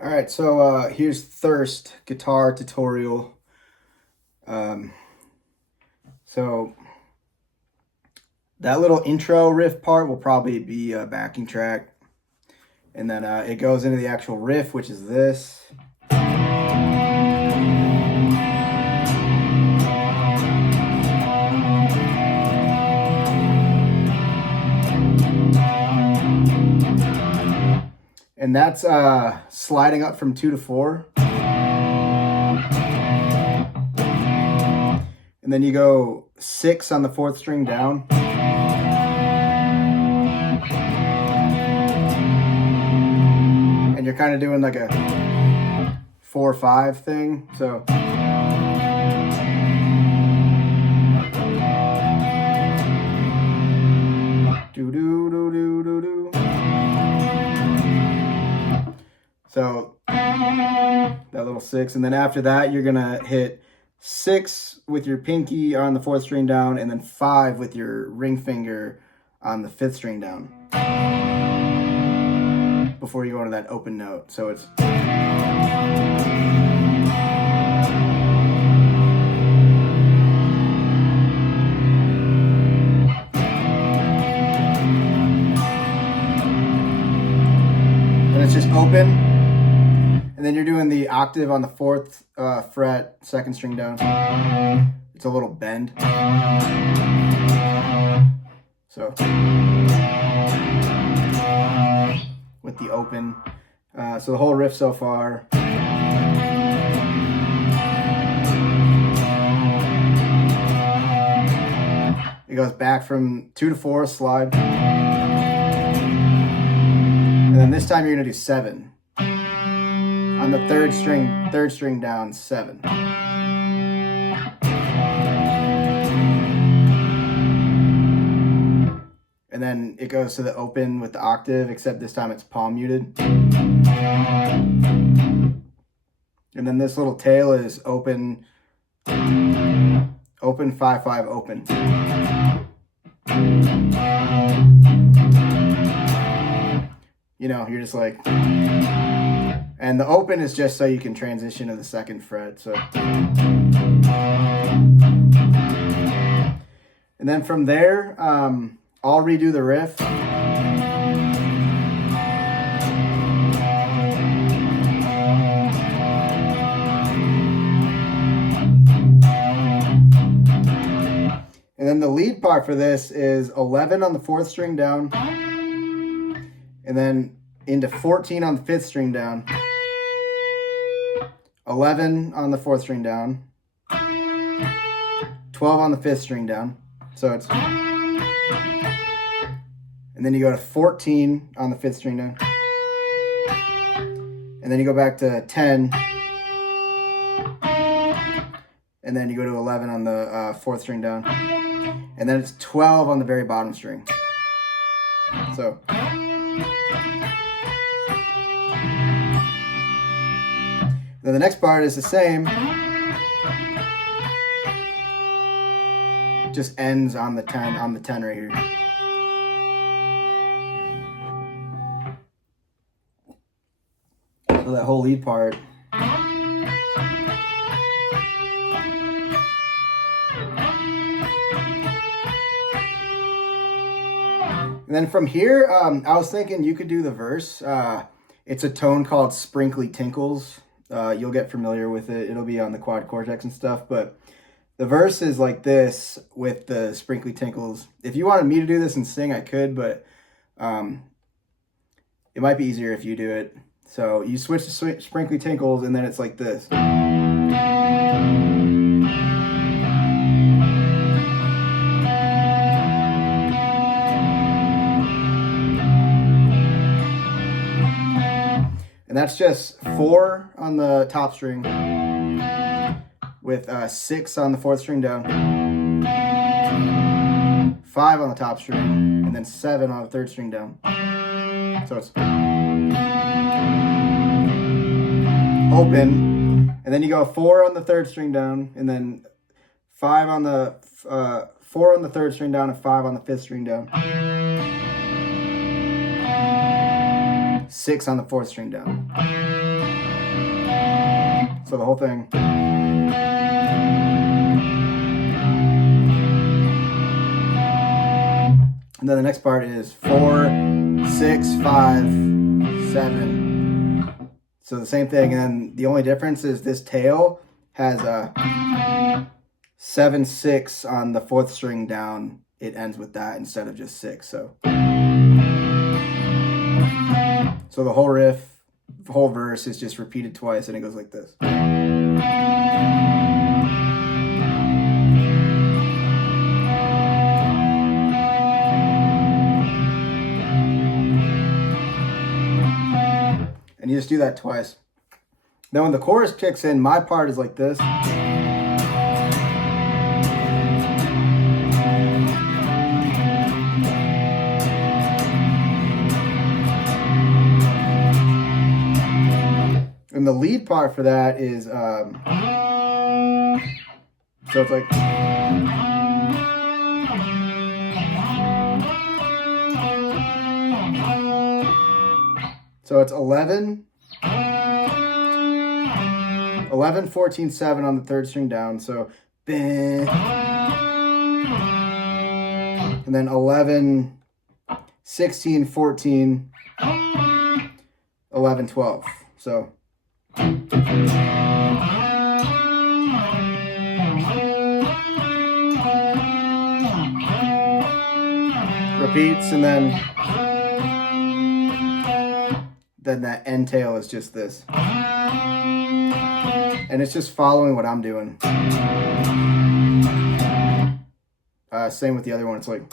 All right, so here's Thirst guitar tutorial. Um, so that little intro riff part will probably be a backing track, and then it goes into the actual riff, which is this. And that's sliding up from 2 to 4. And then you go 6 on the 4th string down. And you're kind of doing like a 4/5 thing. So do do do do do do. So that little 6, and then after that you're gonna hit 6 with your pinky on the 4th string down, and then 5 with your ring finger on the 5th string down before you go into that open note. So it's and it's just open. And then you're doing the octave on the 4th fret, 2nd string down. It's a little bend. So with the open. So the whole riff so far. It goes back from 2 to 4, slide. And then this time you're gonna do 7. On the 3rd string down, 7. And then it goes to the open with the octave, except this time it's palm muted. And then this little tail is open, 5/5, open. You know, you're just like, and the open is just so you can transition to the 2nd fret. So, and then from there, I'll redo the riff. And then the lead part for this is 11 on the 4th string down, and then into 14 on the 5th string down, 11 on the 4th string down, 12 on the 5th string down. So it's, and then you go to 14 on the 5th string down, and then you go back to 10, and then you go to 11 on the 4th string down, and then it's 12 on the very bottom string. So then the next part is the same, just ends on the 10 right here. So that whole lead part. And then from here, I was thinking you could do the verse. It's a tone called Sprinkly Tinkles. You'll get familiar with it. It'll be on the quad cortex and stuff. But the verse is like this with the Sprinkly Tinkles. If you wanted me to do this and sing, I could, but it might be easier if you do it. So you switch to Sprinkly Tinkles, and then it's like this. And that's just 4 on the top string with 6 on the 4th string down, 5 on the top string, and then 7 on the 3rd string down. So it's open, and then you go 4 on the 3rd string down, and then 5 on the 4 on the 3rd string down, and 5 on the 5th string down. 6 on the 4th string down. So the whole thing. And then the next part is 4, 6, 5, 7. So the same thing, and then the only difference is this tail has a 7, 6 on the 4th string down. It ends with that instead of just 6. So the whole riff, the whole verse is just repeated twice, and it goes like this. And you just do that twice. Then when the chorus kicks in, my part is like this. And the lead part for that is, so it's like, so it's 11, 14, 7 on the 3rd string down. So, and then 11, 16, 14, 11, 12. So. Repeats, and then that end tail is just this. And it's just following what I'm doing. Same with the other one. It's like.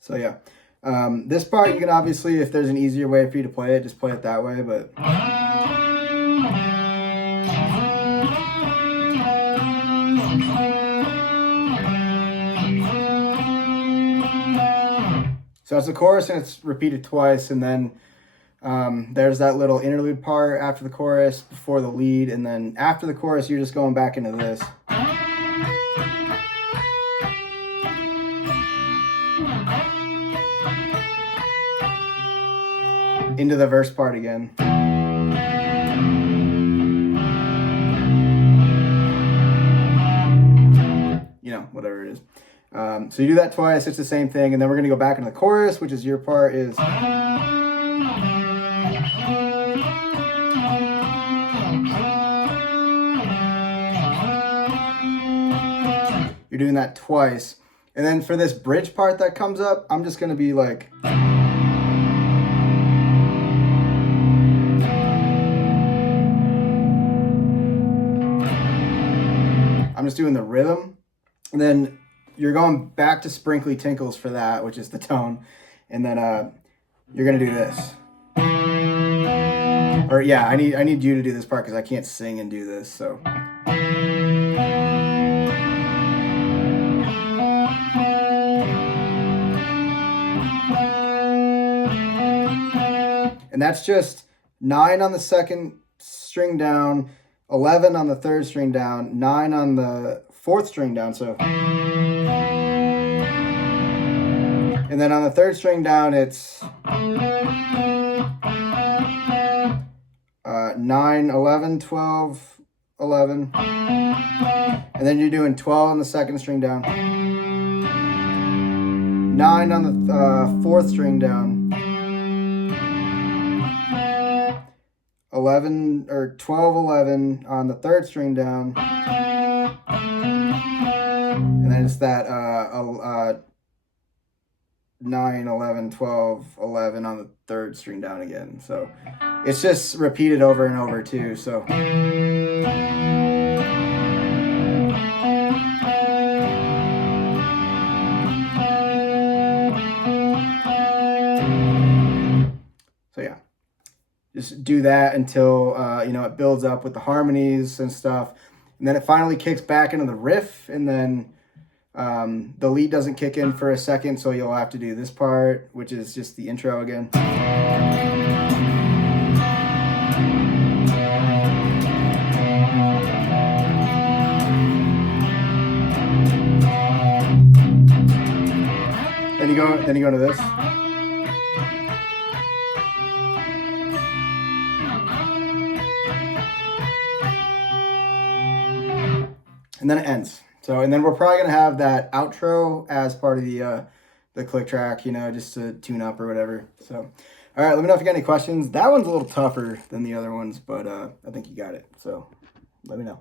So yeah. This part you can obviously, if there's an easier way for you to play it, just play it that way, but. So it's the chorus and it's repeated twice, and then there's that little interlude part after the chorus, before the lead, and then after the chorus you're just going back into this. Into the verse part again. You know, whatever it is. So you do that twice, it's the same thing, and then we're going to go back into the chorus, which is your part is. You're doing that twice. And then for this bridge part that comes up, I'm just going to be like. I'm just doing the rhythm, and then you're going back to Sprinkly Tinkles for that, which is the tone, and then you're gonna do this. Or yeah, I need you to do this part because I can't sing and do this. So. And that's just 9 on the 2nd string down, 11 on the 3rd string down, 9 on the 4th string down. So, and then on the 3rd string down, it's 9, 11, 12, 11. And then you're doing 12 on the 2nd string down, 9 on the 4th string down, 11 or 12, 11 on the 3rd string down, and then it's that 9, 11, 12, 11 on the 3rd string down again. So it's just repeated over and over too. So. So yeah. Just do that until, it builds up with the harmonies and stuff. And then it finally kicks back into the riff, and then the lead doesn't kick in for a second, so you'll have to do this part, which is just the intro again. Then you go into this. and then it ends. So, and then we're probably gonna have that outro as part of the click track, you know, just to tune up or whatever. So, all right, let me know if you got any questions. That one's a little tougher than the other ones, but I think you got it. So, let me know.